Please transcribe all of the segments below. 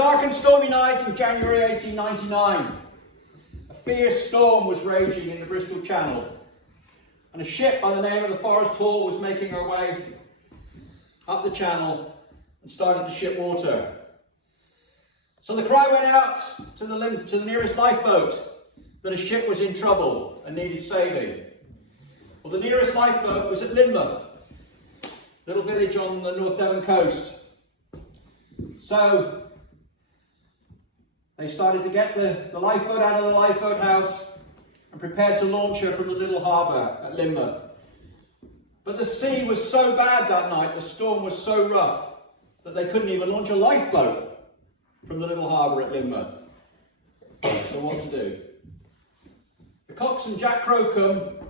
dark and stormy night in January 1899, a fierce storm was raging in the Bristol Channel, and a ship by the name of the Forest Hall was making her way up the channel and started to ship water. So the cry went out to the nearest lifeboat that a ship was in trouble and needed saving. Well, the nearest lifeboat was at Lynmouth, a little village on the North Devon coast. So they started to get the lifeboat out of the lifeboat house and prepared to launch her from the little harbour at Lynmouth. But the sea was so bad that night, the storm was so rough, that they couldn't even launch a lifeboat from the little harbour at Lynmouth. So what to do? The coxswain Jack Crocombe,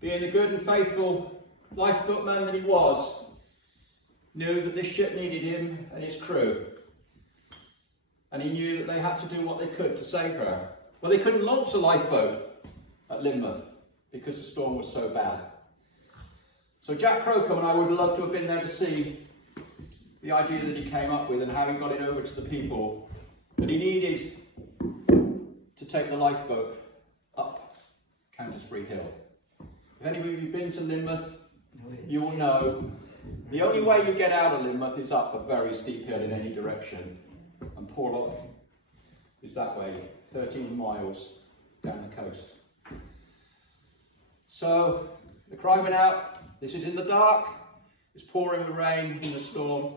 being the good and faithful lifeboatman that he was, knew that this ship needed him and his crew. And he knew that they had to do what they could to save her. Well, they couldn't launch a lifeboat at Lynmouth because the storm was so bad. So Jack Crocombe and I would love to have been there to see the idea that he came up with and how he got it over to the people that he needed to take the lifeboat up Canterbury Hill. If any of you have been to Lynmouth, you will know the only way you get out of Lynmouth is up a very steep hill in any direction. And Porlock is that way, 13 miles down the coast. So the cry went out. This is in the dark. It's pouring the rain in the storm.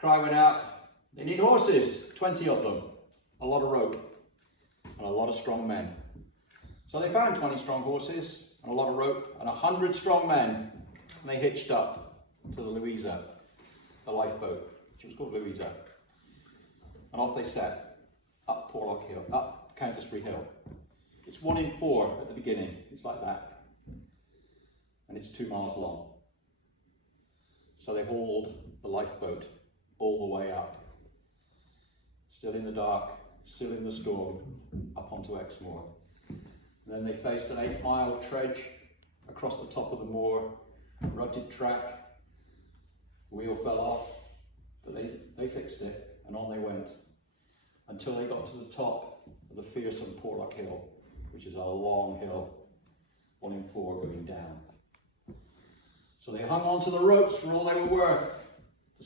Cry went out. They need horses, 20 of them, a lot of rope, and a lot of strong men. So they found 20 strong horses and a lot of rope and 100 strong men, and they hitched up to the Louisa, the lifeboat. She was called Louisa. And off they set, up Porlock Hill, up Canterbury Hill. It's 1 in 4 at the beginning, it's like that. And it's 2 miles long. So they hauled the lifeboat all the way up, still in the dark, still in the storm, up onto Exmoor. And then they faced an 8-mile trudge across the top of the moor, rutted track, the wheel fell off, but they fixed it. And on they went until they got to the top of the fearsome Porlock Hill, which is a long hill, 1 in 4 going down. So they hung on to the ropes for all they were worth to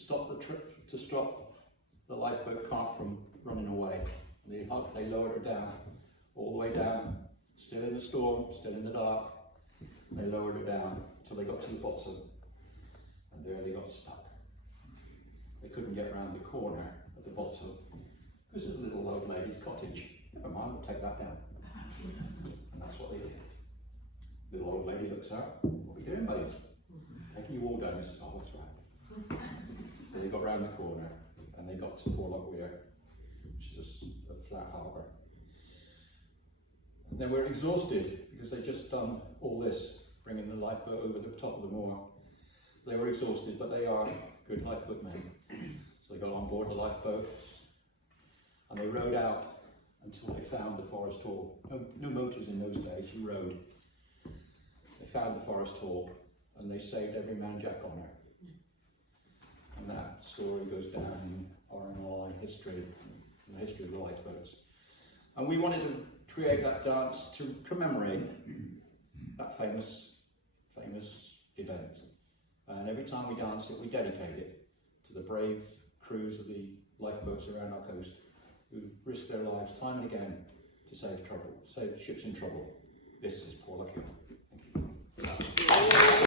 stop the lifeboat cart from running away. And they lowered her down, all the way down, still in the storm, still in the dark. They lowered her down until they got to the bottom, and there they got stuck. They couldn't get around the corner at the bottom. This is a little old lady's cottage. Never mind, we'll take that down. And that's what they did. Little old lady looks out. What are we doing, ladies? Taking you all down. This is oh, that's right. So they got round the corner and they got to Porlock Weir, which is a flat harbour. And they were exhausted because they'd just done all this, bringing the lifeboat over the top of the moor. They were exhausted, but they are good lifeboatmen. So they got on board the lifeboat and they rowed out until they found the Forest Hall. No motors in those days, you rowed. They found the Forest Hall and they saved every man jack on her. And that story goes down in R&L history, in the history of the lifeboats. And we wanted to create that dance to commemorate that famous event. And every time we dance it, we dedicate it to the brave crews of the lifeboats around our coast who risk their lives time and again to save ships in trouble. This is Porlock Hill. Thank you.